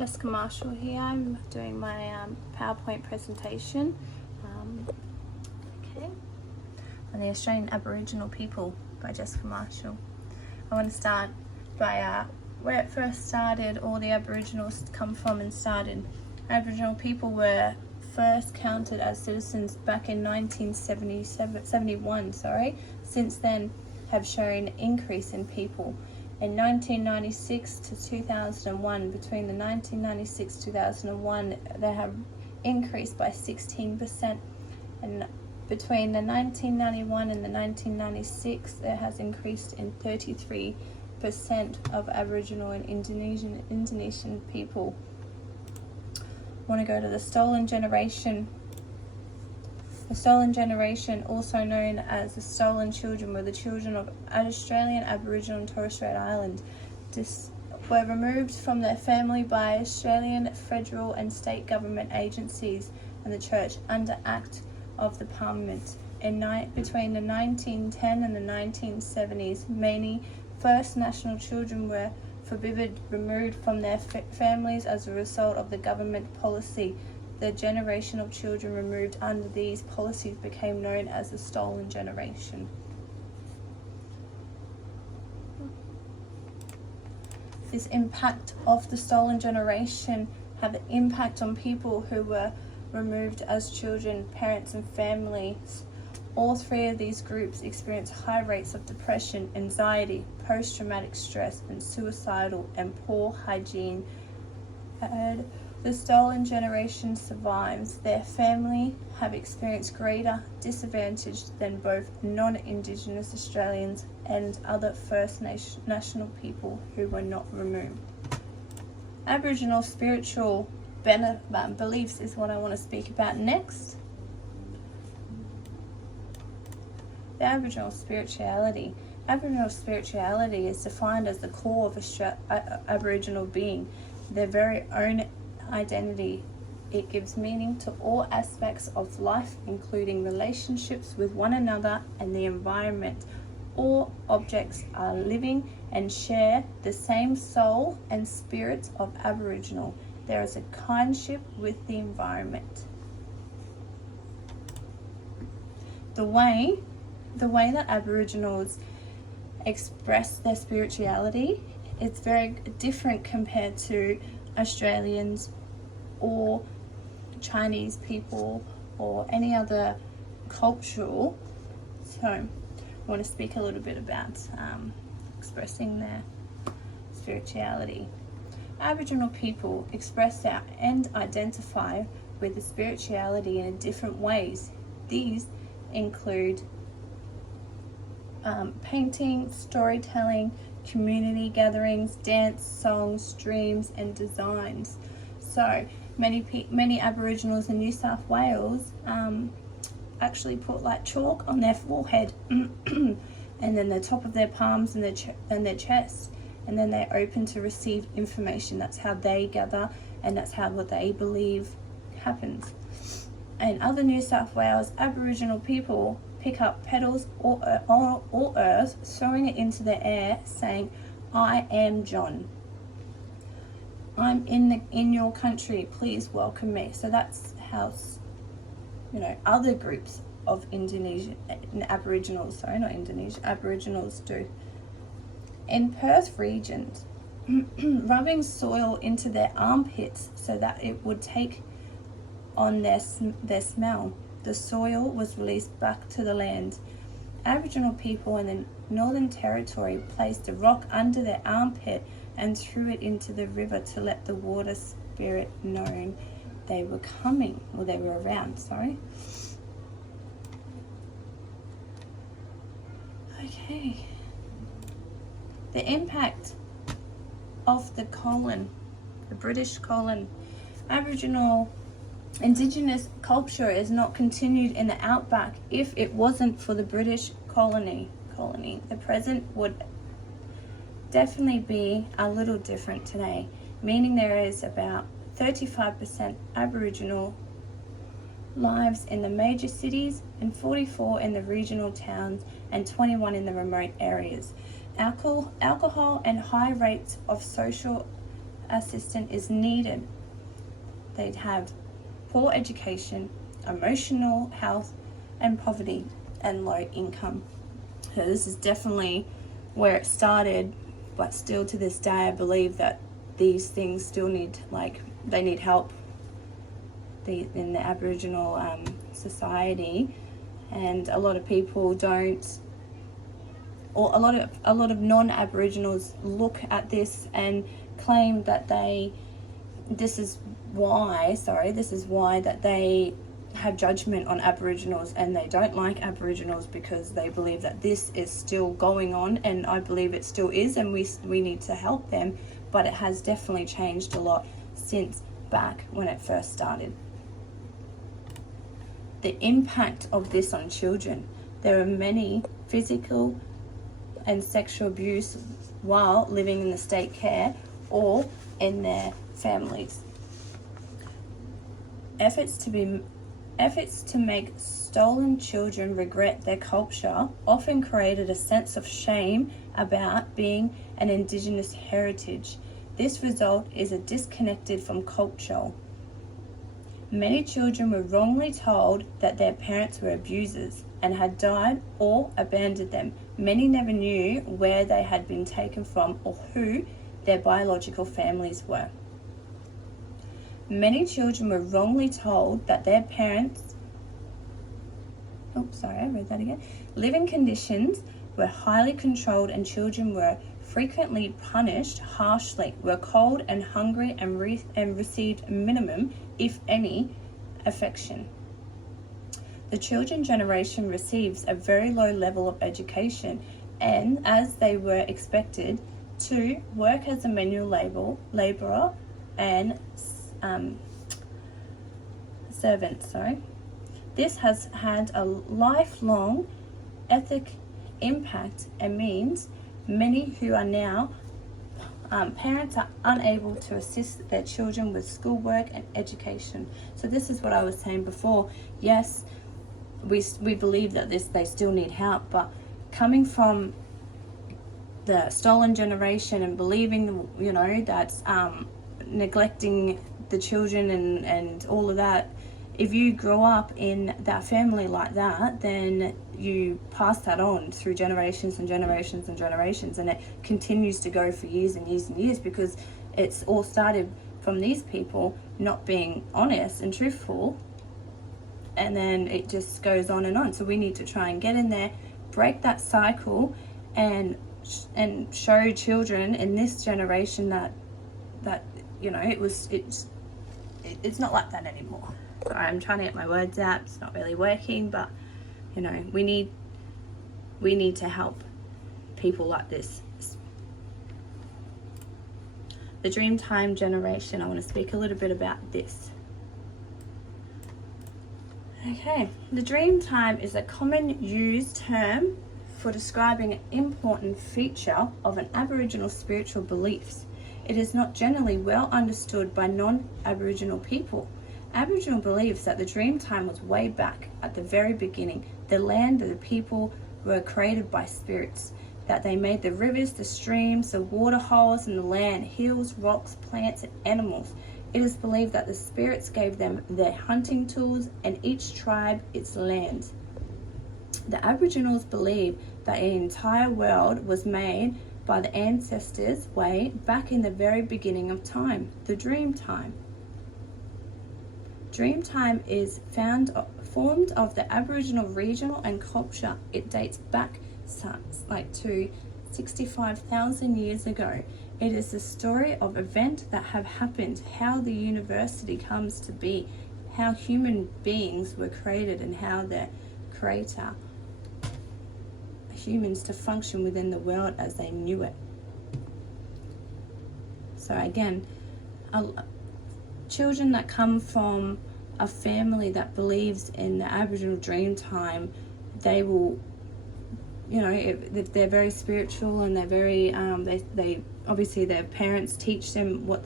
Jessica Marshall here. I'm doing my PowerPoint presentation on the Australian Aboriginal people by Jessica Marshall. I want to start by where it first started, all the Aboriginals come from and started. Aboriginal people were first counted as citizens back in 1971. Since then have shown an increase in people. In 1996 to 2001, between the 1996-2001, they have increased by 16%, and between the 1991 and the 1996, it has increased in 33% of Aboriginal and Indonesian people. I want to go to the stolen generation. The stolen generation, also known as the stolen children, were the children of Australian Aboriginal and Torres Strait Island. Were removed from their family by Australian federal and state government agencies and the church under Act of the Parliament. Between the 1910 and the 1970s, many First National children were forbidden removed from their families as a result of the government policy. The generation of children removed under these policies became known as the stolen generation. This impact of the stolen generation had an impact on people who were removed as children, parents and families. All three of these groups experienced high rates of depression, anxiety, post-traumatic stress, and suicidal and poor hygiene. The stolen generation survives. Their family have experienced greater disadvantage than both non-Indigenous Australians and other First National people who were not removed. Aboriginal spiritual beliefs is what I want to speak about next. The Aboriginal spirituality. Aboriginal spirituality is defined as the core of Aboriginal being, their very own identity. It gives meaning to all aspects of life, including relationships with one another and the environment. All objects are living and share the same soul and spirit of Aboriginal. There is a kinship with the environment. The way that Aboriginals express their spirituality is very different compared to Australians or Chinese people or any other cultural. So I want to speak a little bit about expressing their spirituality. Aboriginal people express and identify with the spirituality in different ways. These include painting, storytelling, community gatherings, dance, songs, dreams, and designs. So many Aboriginals in New South Wales actually put like chalk on their forehead and then the top of their palms and their chest, and then they're open to receive information. That's how they gather, and that's how what they believe happens. And other New South Wales Aboriginal people pick up petals or earth, throwing it into the air, saying, "I am John. I'm in your country. Please welcome me." So that's how other groups of Aboriginals do. In Perth regions, rubbing soil into their armpits so that it would take on their smell. The soil was released back to the land. Aboriginal people in the Northern Territory placed a rock under their armpit and threw it into the river to let the water spirit know they were around. Okay. The impact of the British colon. Aboriginal Indigenous culture is not continued in the outback if it wasn't for the British colony. The present would definitely be a little different today, meaning there is about 35% Aboriginal lives in the major cities and 44 in the regional towns and 21 in the remote areas. Alcohol and high rates of social assistance is needed. They'd have poor education, emotional health, and poverty and low income. So this is definitely where it started, but still to this day I believe that these things still need, they need help in the Aboriginal society. And a lot of people don't, or a lot of non-Aboriginals look at this and claim that this is why that they have judgment on Aboriginals, and they don't like Aboriginals because they believe that this is still going on, and I believe it still is, and we need to help them, but it has definitely changed a lot since back when it first started. The impact of this on children. There are many physical and sexual abuse while living in the state care or in their families. Efforts to make stolen children regret their culture often created a sense of shame about being an Indigenous heritage. This result is a disconnected from culture. Many children were wrongly told that their parents were abusers and had died or abandoned them. Many never knew where they had been taken from or who their biological families were. Many children were wrongly told that their parents, living conditions were highly controlled, and children were frequently punished harshly, were cold and hungry, and received minimum, if any, affection. The children generation receives a very low level of education, and as they were expected to work as a manual labourer and servant. This has had a lifelong ethic impact and means many who are now parents are unable to assist their children with schoolwork and education. So this is what I was saying before. Yes, we believe that they still need help, but coming from the stolen generation and believing, that's neglecting the children and all of that, if you grow up in that family like that, then you pass that on through generations and generations and generations, and it continues to go for years and years and years, because it's all started from these people not being honest and truthful, and then it just goes on and on. So we need to try and get in there, break that cycle, and show children in this generation that it's not like that anymore. Sorry, I'm trying to get my words out. It's not really working, but we need to help people like this. The Dreamtime generation. I want to speak a little bit about this. Okay, the Dreamtime is a common used term for describing an important feature of an Aboriginal spiritual beliefs. It is not generally well understood by non-Aboriginal people. Aboriginal believes that the Dreamtime was way back at the very beginning. The land and the people were created by spirits, that they made the rivers, the streams, the water holes in the land, hills, rocks, plants, and animals. It is believed that the spirits gave them their hunting tools and each tribe its land. The Aboriginals believe that the entire world was made by the ancestors way back in the very beginning of time, the Dreamtime. Dreamtime is formed of the Aboriginal regional and culture. It dates back to 65,000 years ago. It is the story of events that have happened, how the university comes to be, how human beings were created, and how the creator humans to function within the world as they knew it. So again, children that come from a family that believes in the Aboriginal Dreamtime, they will, if they're very spiritual and they're very, they obviously their parents teach them what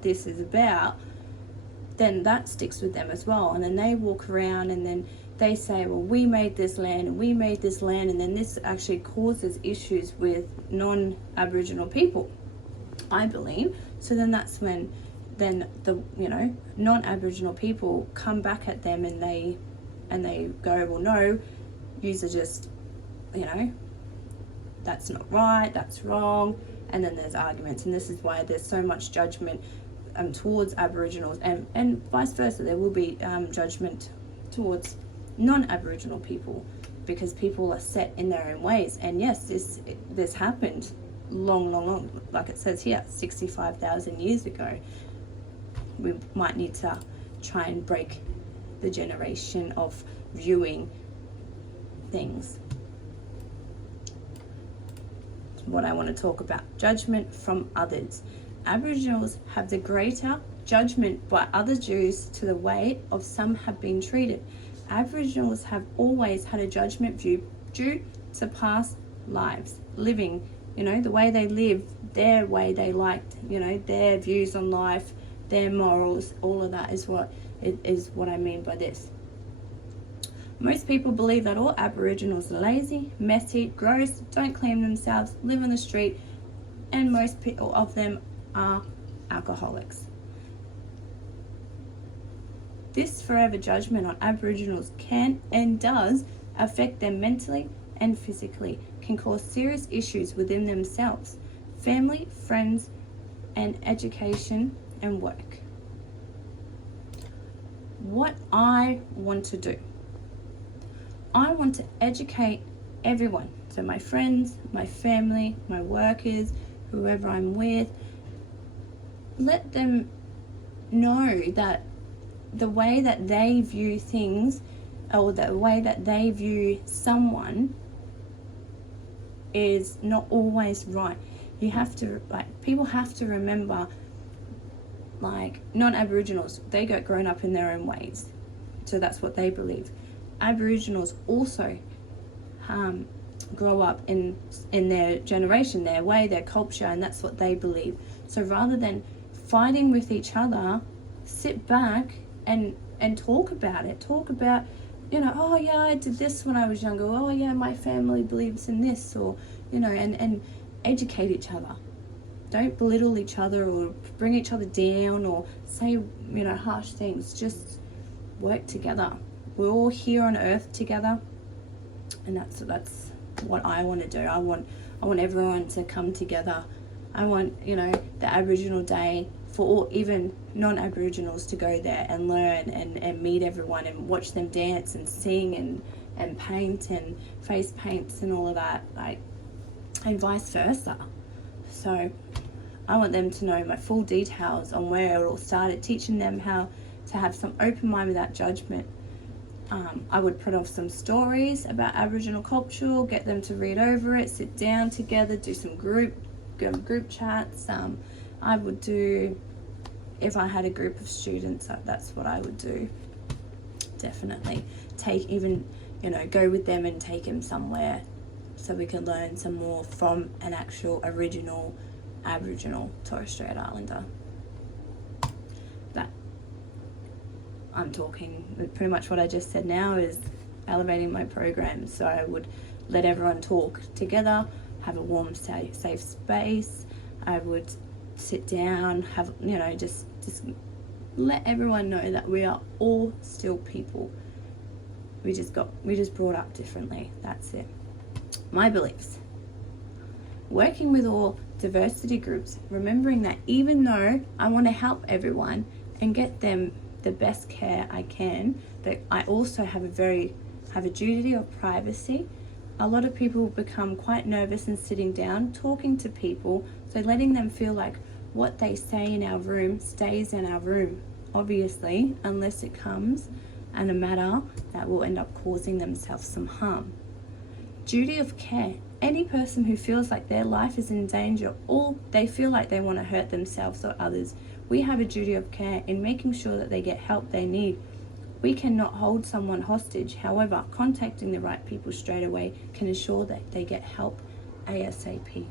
this is about, then that sticks with them as well. And then they walk around and then they say, well, we made this land and we made this land, and then this actually causes issues with non-Aboriginal people. I believe. So then that's when then the non-Aboriginal people come back at them, and they go, well, no, yous are just, that's not right, that's wrong. And then there's arguments, and this is why there's so much judgment towards Aboriginals, and vice versa. There will be judgment towards non-Aboriginal people, because people are set in their own ways. And yes, this happened long, like it says here, 65,000 years ago. We might need to try and break the generation of viewing things. What I want to talk about: judgment from others. Aboriginals have the greater judgment by other Jews to the way of some have been treated. Aboriginals have always had a judgment view due to past lives, living, the way they lived, their way they liked, their views on life, their morals. All of that is what I mean by this. Most people believe that all Aboriginals are lazy, messy, gross, don't clean themselves, live on the street, and most people of them are alcoholics. This forever judgment on Aboriginals can and does affect them mentally and physically, can cause serious issues within themselves, family, friends, and education and work. What I want to do: I want to educate everyone. So my friends, my family, my workers, whoever I'm with, let them know that the way that they view things, or the way that they view someone, is not always right. You have to, people have to remember, non-Aboriginals, they got grown up in their own ways. So that's what they believe. Aboriginals also grow up in their generation, their way, their culture, and that's what they believe. So rather than fighting with each other, sit back and talk about it. Talk about, oh yeah, I did this when I was younger. Oh yeah, my family believes in this, or, and educate each other. Don't belittle each other or bring each other down or say, harsh things. Just work together. We're all here on earth together, and that's what I want to do. I want everyone to come together. I want, the Aboriginal Day for all, even non-Aboriginals, to go there and learn and meet everyone and watch them dance and sing and paint and face paints and all of that, and vice versa. So I want them to know my full details on where it all started, teaching them how to have some open mind without judgment. I would put off some stories about Aboriginal culture, get them to read over it, sit down together, do some group chats. I would do, if I had a group of students, that's what I would do. Definitely go with them and take them somewhere so we can learn some more from an actual original Aboriginal Torres Strait Islander. That I'm talking, pretty much what I just said now is elevating my program. So I would let everyone talk together, have a warm, safe space. I would sit down, have, just let everyone know that we are all still people. We just brought up differently. That's it. My beliefs: working with all diversity groups, remembering that even though I want to help everyone and get them the best care I can, that I also have a duty of privacy. A lot of people become quite nervous in sitting down, talking to people, so letting them feel like what they say in our room stays in our room, obviously, unless it comes and a matter that will end up causing themselves some harm. Duty of care: any person who feels like their life is in danger or they feel like they want to hurt themselves or others, we have a duty of care in making sure that they get help they need. We cannot hold someone hostage. However, contacting the right people straight away can ensure that they get help ASAP.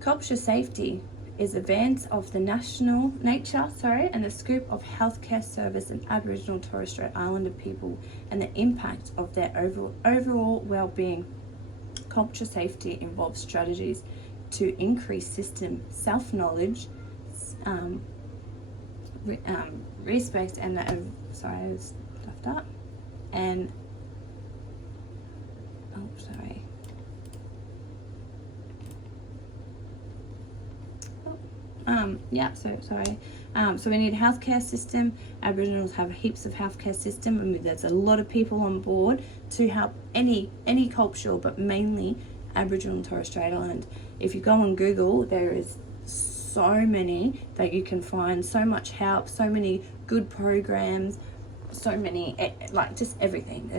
Culture safety is advance of the nature and the scope of healthcare service in Aboriginal Torres Strait Islander people and the impact of their overall well-being. Culture safety involves strategies to increase system self-knowledge, respect, and sorry, I was stuffed up, and so we need a healthcare system. Aboriginals have heaps of healthcare system. I mean, there's a lot of people on board to help any culture, but mainly Aboriginal and Torres Strait Island. If you go on Google, there is so many that you can find, so much help, so many good programs, so many, like, just everything.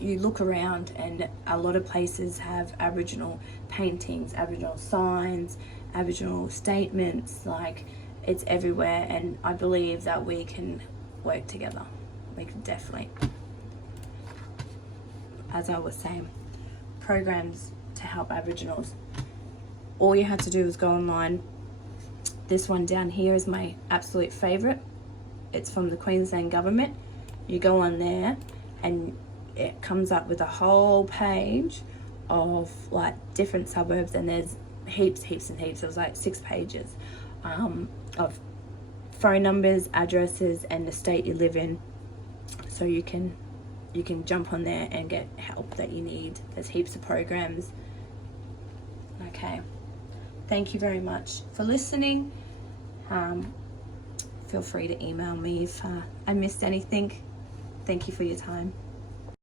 You look around and a lot of places have Aboriginal paintings, Aboriginal signs, Aboriginal statements, like, it's everywhere, and I believe that we can work together. We can definitely, as I was saying, programs to help Aboriginals. All you have to do is go online. This one down here is my absolute favourite. It's from the Queensland government. You go on there and it comes up with a whole page of like different suburbs, and there's heaps and heaps. It was like 6 pages of phone numbers, addresses, and the state you live in, so you can jump on there and get help that you need. There's heaps of programs. Okay, thank you very much for listening. Feel free to email me if I missed anything. Thank you for your time.